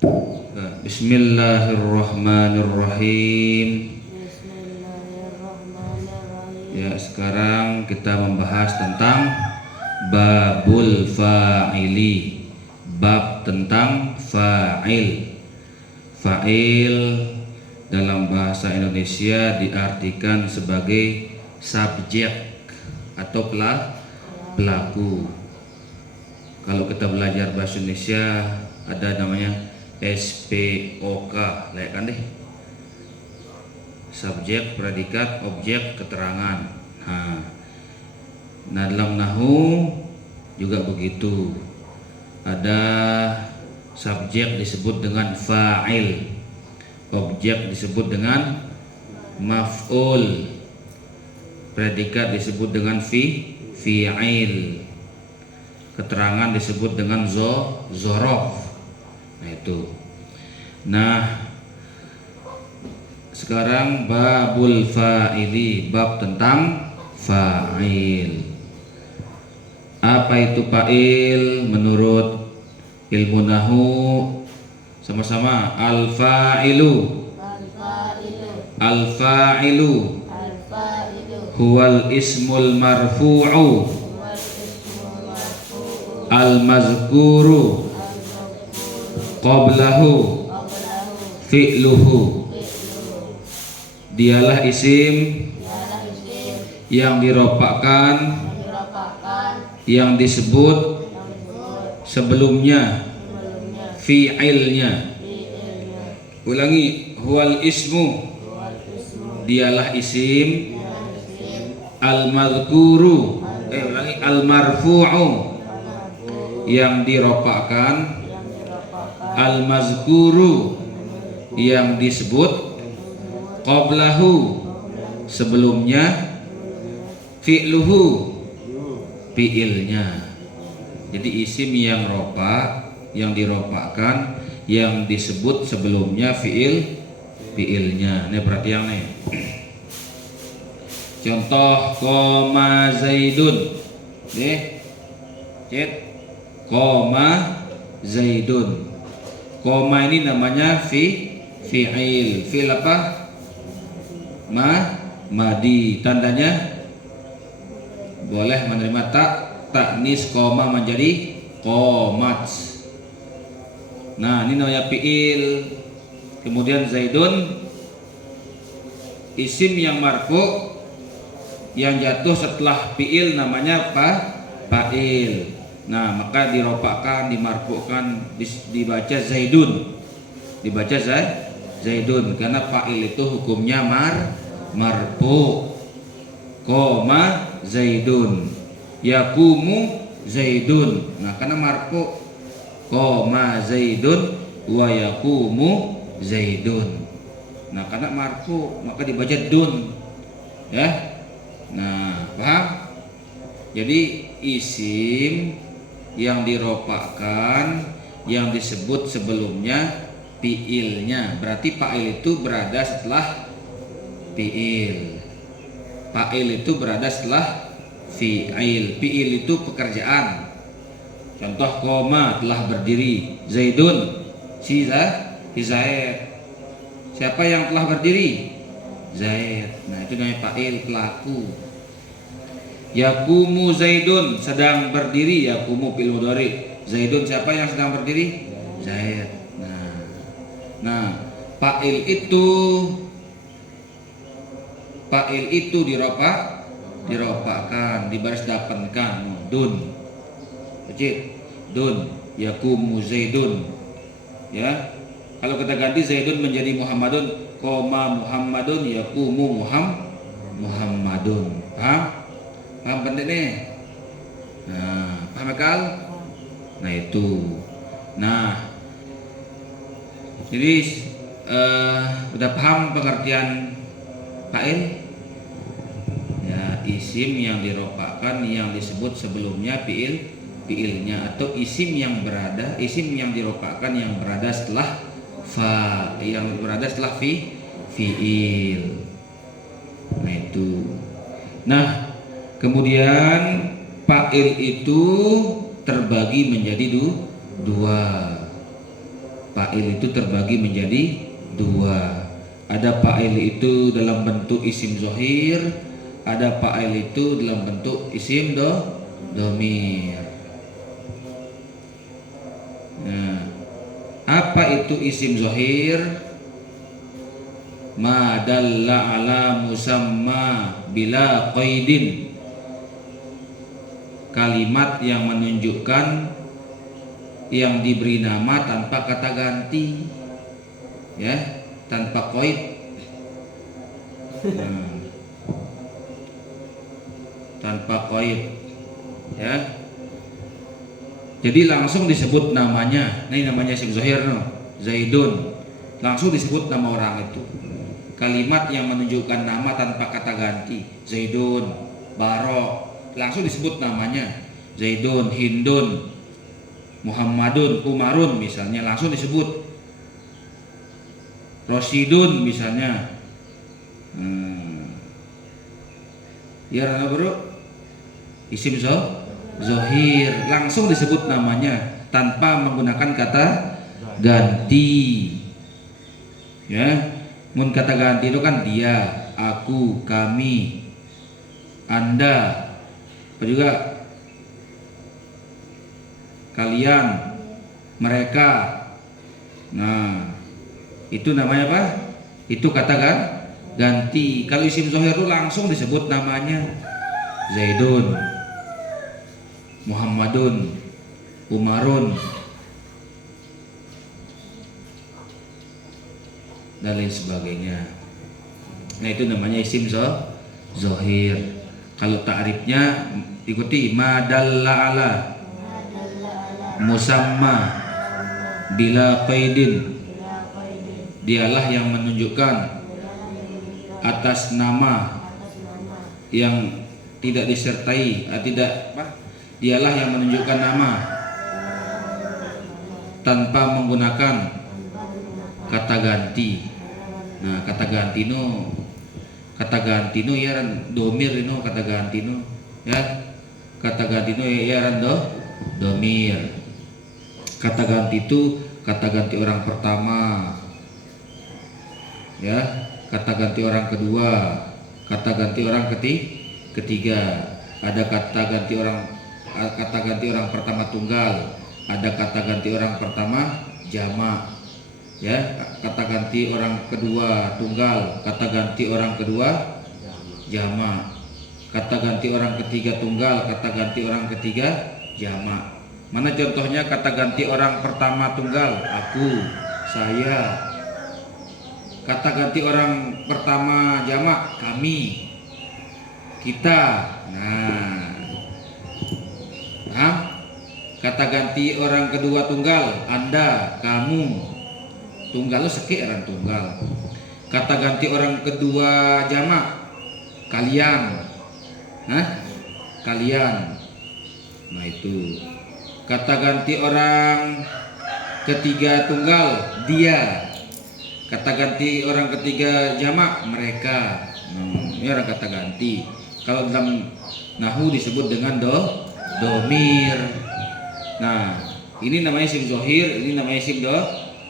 Bismillahirrahmanirrahim. Bismillahirrahmanirrahim. Ya, sekarang kita membahas tentang babul fa'ili. Bab tentang fa'il. Fa'il dalam bahasa Indonesia diartikan sebagai subjek atau pelaku. Kalau kita belajar bahasa Indonesia ada namanya SPOK, lihat kan deh. Subjek, predikat, objek, keterangan. Nah, dalam nahu juga begitu. Ada subjek disebut dengan fa'il, objek disebut dengan maf'ul, predikat disebut dengan fi'il, keterangan disebut dengan zorof. Nah itu. Nah, sekarang babul fa'ili, bab tentang fa'il. Apa itu fa'il menurut ilmu nahu? Sama-sama. Al-fa'ilu huwal ismul marfu'u al-mazkuru qablahu fi'luhu. Dialah isim yang dirofakkan, yang disebut sebelumnya fi'ilnya. Ulangi, huwal ismu, dialah isim, al-mazkuru, ulangi, al-marfu'u, yang dirofakkan, al-mazkuru, yang disebut, qablahu, sebelumnya, fi'luhu, fi'ilnya. Jadi isim yang rofa, yang dirofakkan, yang disebut sebelumnya fi'ilnya. Ini perhatian nih. Contoh koma zaidun. Nih. Cek. Koma zaidun. Koma ini namanya fi'il. Fi'il apa? Madi. Tandanya boleh menerima taknis koma menjadi qomat. Nah, ini namanya fi'il. Kemudian zaidun, isim yang marfu yang jatuh setelah fi'il namanya fa'il. Nah, maka dirofakkan, dimarfukan, dibaca zaidun. Dibaca zaidun karena fa'il itu hukumnya marfu. Koma zaidun, yakumu zaidun. Nah, karena marfu, koma zaidun wa yakumu zaidun. Nah, karena marfu maka dibaca dun. Ya. Nah, paham? Jadi isim yang dirofakkan, yang disebut sebelumnya fi'ilnya. Berarti fa'il itu berada setelah fi'il. Fa'il itu berada setelah fi'il. Fi'il itu pekerjaan. Contoh koma, telah berdiri. Zaidun, si Zaid. Siapa yang telah berdiri? Zaid. Nah, itu namanya fa'il, pelaku. Yakumu zaidun, sedang berdiri. Yakumu fi'il mudhari. Zaidun, siapa yang sedang berdiri? Zaid. Nah, fa'il itu dirofakkan, dibarisdapankan, dun. Kecil, dun, yakumu zaidun. Ya. Kalau kita ganti zaidun menjadi muhammadun, koma muhammadun, yakumu muhammadun. Paham? Paham penting nih? Nah, paham akal? Nah, itu. Nah, jadi udah paham pengertian fa'il? Ya, isim yang dirofakkan, yang disebut sebelumnya fi'ilnya, atau isim yang dirofakkan yang berada setelah fi'il. Nah, itu. Nah, kemudian fa'il itu terbagi menjadi dua. fa'il itu terbagi menjadi dua. Ada fa'il itu dalam bentuk isim zahir, ada fa'il itu dalam bentuk isim domir. Nah, apa itu isim zahir? Ma dalla ala musamma bila qaidin, kalimat yang menunjukkan yang diberi nama tanpa kata ganti, ya, tanpa qaid. Tanpa qaid, ya. Jadi langsung disebut namanya. Nah, ini namanya isim zahir, no? Zaidun. Langsung disebut nama orang itu. Kalimat yang menunjukkan nama tanpa kata ganti. Zaidun, Barok, langsung disebut namanya. Zaidun, Hindun, Muhammadun, Umarun misalnya langsung disebut. Rosidun misalnya. Ya Rana Bro, isim zahir langsung disebut namanya tanpa menggunakan kata ganti. Ya, mun kata ganti itu kan dia, aku, kami, Anda, apa juga kalian, mereka. Nah, itu namanya apa? Itu kata ganti. Kalau isim zahir itu langsung disebut namanya. Zaidun, Muhammadun, Umarun, dan lain sebagainya. Nah, itu namanya isim zahir. Kalau ta'rifnya ikuti ma dalla ala musamma bila qaidin, dialah yang menunjukkan atas nama yang tidak disertai, dialah yang menunjukkan nama tanpa menggunakan kata ganti. Nah, kata ganti no ya ran domir no, kata ganti no, ya, kata ganti no ya ran domir. Kata ganti itu kata ganti orang pertama, ya, kata ganti orang kedua, kata ganti orang ketiga. Ada kata ganti orang pertama tunggal, ada kata ganti orang pertama jamak, ya, kata ganti orang kedua tunggal, kata ganti orang kedua jamak, kata ganti orang ketiga tunggal, kata ganti orang ketiga jamak. Mana contohnya kata ganti orang pertama tunggal? Aku, saya. Kata ganti orang pertama jamak? Kami, kita. Nah, kata ganti orang kedua tunggal? Anda, kamu. Tunggal lo seke orang tunggal. Kata ganti orang kedua jamak? Kalian. Kalian. Nah, itu. Kata ganti orang ketiga tunggal? Dia. Kata ganti orang ketiga jamak? Mereka. Ini orang kata ganti. Kalau dalam nahu disebut dengan domir. Nah, ini namanya isim zahir, ini namanya isim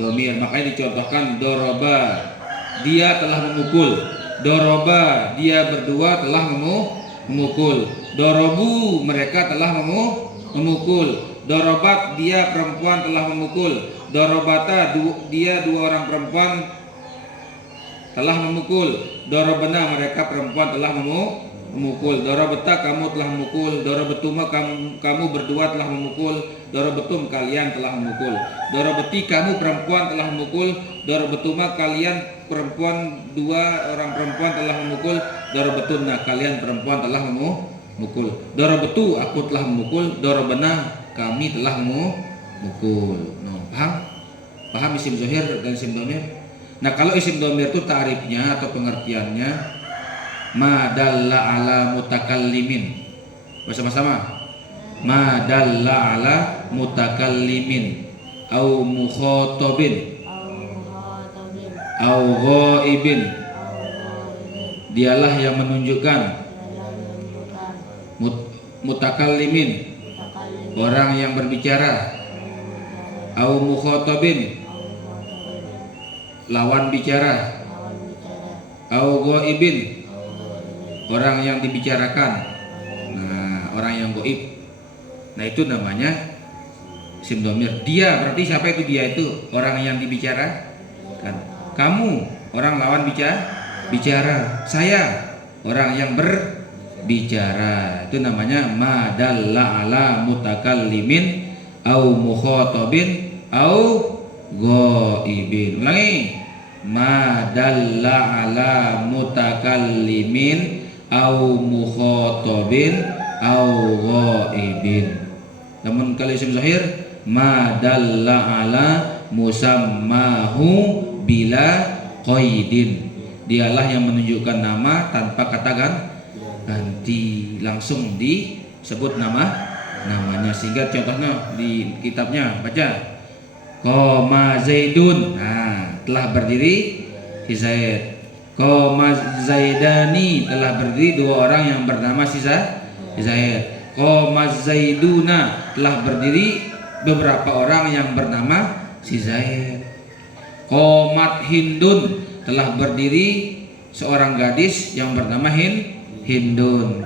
domir. Makanya dicontohkan doroba, dia telah memukul. Doroba, dia berdua telah memukul. Dorobu, mereka telah memukul. Dorobat, dia perempuan telah memukul. Dorobata, dia dua orang perempuan telah memukul. Dorobena, mereka perempuan telah memukul. Dorobeta, kamu telah memukul. Dorobetuma, kamu berdua telah memukul. Dorobetum, kalian telah memukul. Dorobeti, kamu perempuan telah memukul. Dorobetuma, kalian perempuan, dua orang perempuan telah memukul. Dorobetuna, kalian perempuan telah memukul. Dorobetu, aku telah memukul. Dorobena, kami telah memukul. Paham isim zahir dan isim domir? Nah, kalau isim domir itu ta'rifnya atau pengertiannya ma dalla ala mutakallimin. Bersama-sama. Ma dalla ala mutakallimin au mukhatabin au ghaibin. Dialah yang menunjukkan mutakallimin, orang yang berbicara, au mukhatabin, lawan bicara. Au ghaibin, orang yang dibicarakan. Nah, orang yang gaib. Nah, itu namanya isim dhamir. Dia berarti siapa itu dia itu? Orang yang dibicarakan. Kamu orang lawan bicara. Saya orang yang berbicara. Itu namanya ma dalla ala mutakallimin au mukhatabin au ghaibin. Ulangi. Ma dalla ala mutakallimin au mukhatabin au ghaibin. Namun kalau isim zahir ma dalla ala musammahu bila qaidin. Dialah yang menunjukkan nama tanpa kata ganti, langsung disebut namanya. Sehingga contohnya di kitabnya baca qoma zaidun. Nah, telah berdiri si Zaid. Qoma zaidani, telah berdiri dua orang yang bernama si Zaid. Qoma zaiduna, telah berdiri beberapa orang yang bernama si Zaid. Qomat hindun, telah berdiri seorang gadis yang bernama Hindun.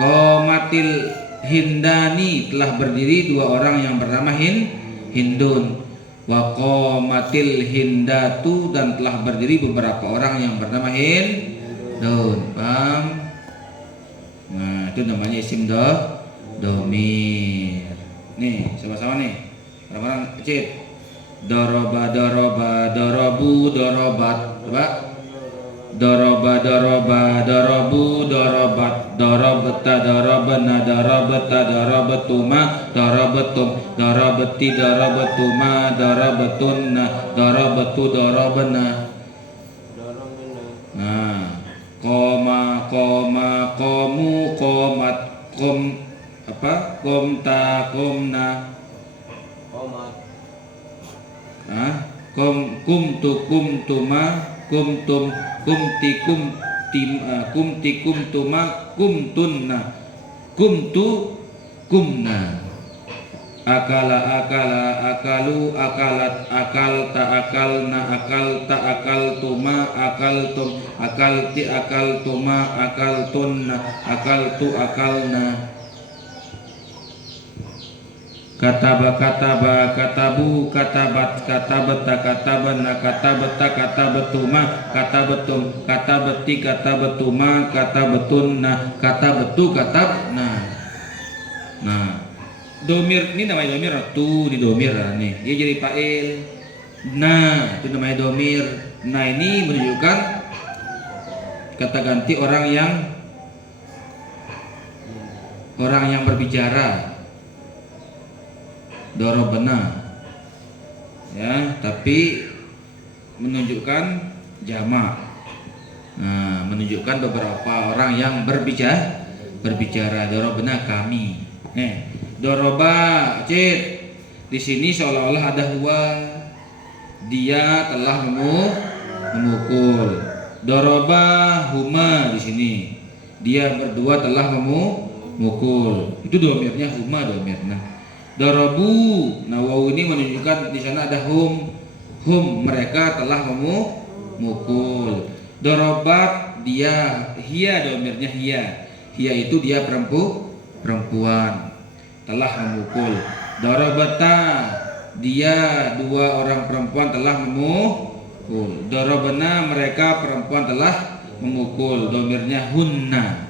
Qomatil hindani, telah berdiri dua orang yang bernama Hindun. Wa qomatil hindatu, dan telah berdiri beberapa orang yang bernama Hindun. Paham? Nah, itu namanya isim dhamir. Nih, sama-sama nih. Orang-orang kecil. Doroba, dorobu, dorobat. Coba. Doroba, dorobu, dorobat. Dorobata, dorobana, dorobata, dorobatuma, dorobatum, dorobati, dorobatuma, dorobatunna, dorobatu, dorobana. Nah, koma, komu, komat, komta, komna. Kumtu, kumtuma, kumtum, kumti, kumtuma, kumtunna, kumtu, kumna. Akala, akalu, akalat, akalta, akalna, akalta, akaltuma, akaltum, akalti, akaltuma, akaltunna, akaltu, akalna. Kataba, katabu, katabat, katabata, katabana, katabata, katabatuma, katabatum, katabati, katabatuma, katabatunna, katabatu, katabna. Nah, domir ini namanya domir. Tuh di domir nih, dia jadi fa'il. Nah, itu namanya domir. Nah, ini menunjukkan kata ganti orang yang berbicara. Dorobena, ya, tapi menunjukkan jamak. Nah, menunjukkan beberapa orang yang berbicara. Dorobena, kami. Doroba, cit. Di sini seolah-olah ada huwa. Dia telah memukul. Doroba huma, di sini. Dia berdua telah memukul. Itu domirnya huma, domirnya. Dorobu, nah waw ini menunjukkan di sana ada hum. Mereka telah memukul. Dorobat, dia, hiya, domirnya hiya. Hiya itu dia perempuan telah memukul. Dorobata, dia dua orang perempuan telah memukul. Dorobena, mereka perempuan telah memukul. Domirnya hunna.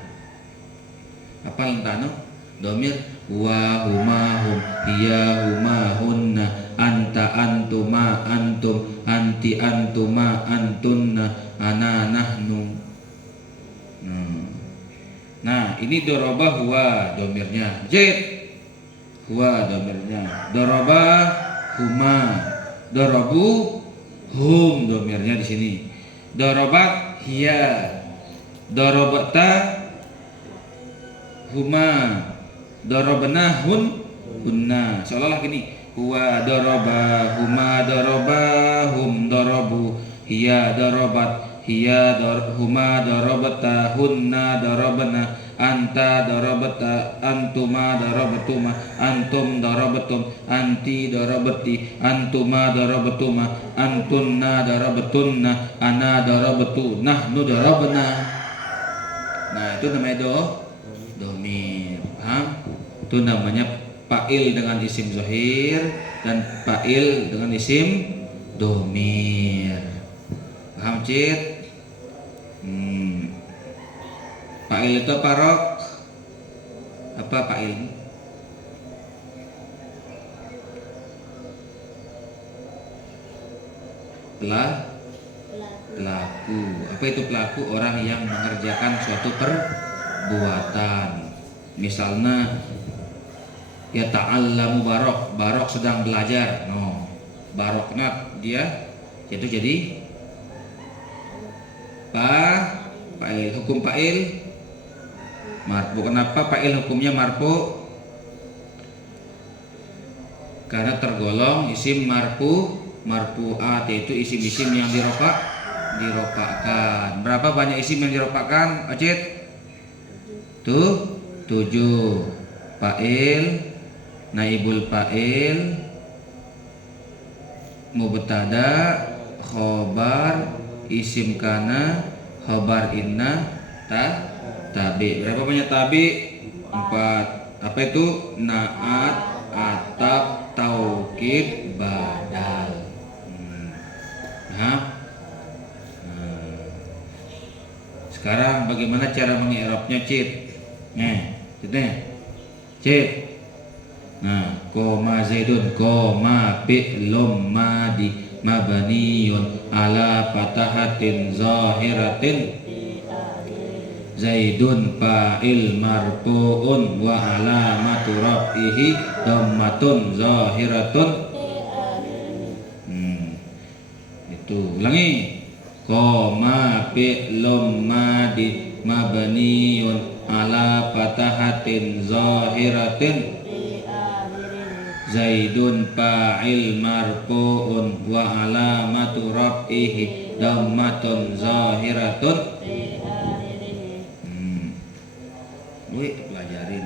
Apa lentano? Domir wa huma hum, hiya huma hunna, anta antuma antum, anti antuma antunna, ana nahnu. Nah, ini doroba huwa domirnya. Jid huwa domirnya. Doroba huma, dorobu hum domirnya di sini. Dorobat hiya, dorobata huma, dorobna hunna. Seolah-olah gini, huwa doroba huma, doroba hum, dorobu hiya, dorobat hiya, huma, dorobata hunna, dorobna, anta darabta, antuma darabtuma, antum darabtum, anti darabti, antuma darabtuma, antunna darabtunna, ana darabtu, nahnu darabna. Nah, itu namanya domir. Paham? Itu namanya fa'il dengan isim zahir dan fa'il dengan isim domir. Paham, Cid? Fa'il itu apa, Rok? Apa fa'il? Pelaku. Apa itu pelaku? Orang yang mengerjakan suatu perbuatan. Misalnya ya ta'allamu Barok sedang belajar. No. Barokna dia itu jadi fa'il. Hukum fa'il marfu. Kenapa fa'il hukumnya marfu? Karena tergolong isim marfu'at, yaitu isim-isim yang dirofakkan. Berapa banyak isim yang dirofakkan, Acit? Tuh 7. Fa'il, naibul fa'il, mubtada, khobar, isim kana, khobar inna, tabi. Berapa banyak tabi? 4. Apa itu? Naat, atap, taukid, badal. Sekarang bagaimana cara mengi'rabnya, Cid? Cid. Koma zaidun, koma fi'lum madi mabniyun ala fatahatin zahiratin, zaidun fa'il marfu'un wa alamatu raf'ihi dhammatun zahiratun. Itu ulangi. Koma fi'lum madi mabniyun ala fatahatin zahiratin, zaidun fa'il marfu'un wa alamatu raf'ihi dhammatun zahiratun. Wih, pelajarin.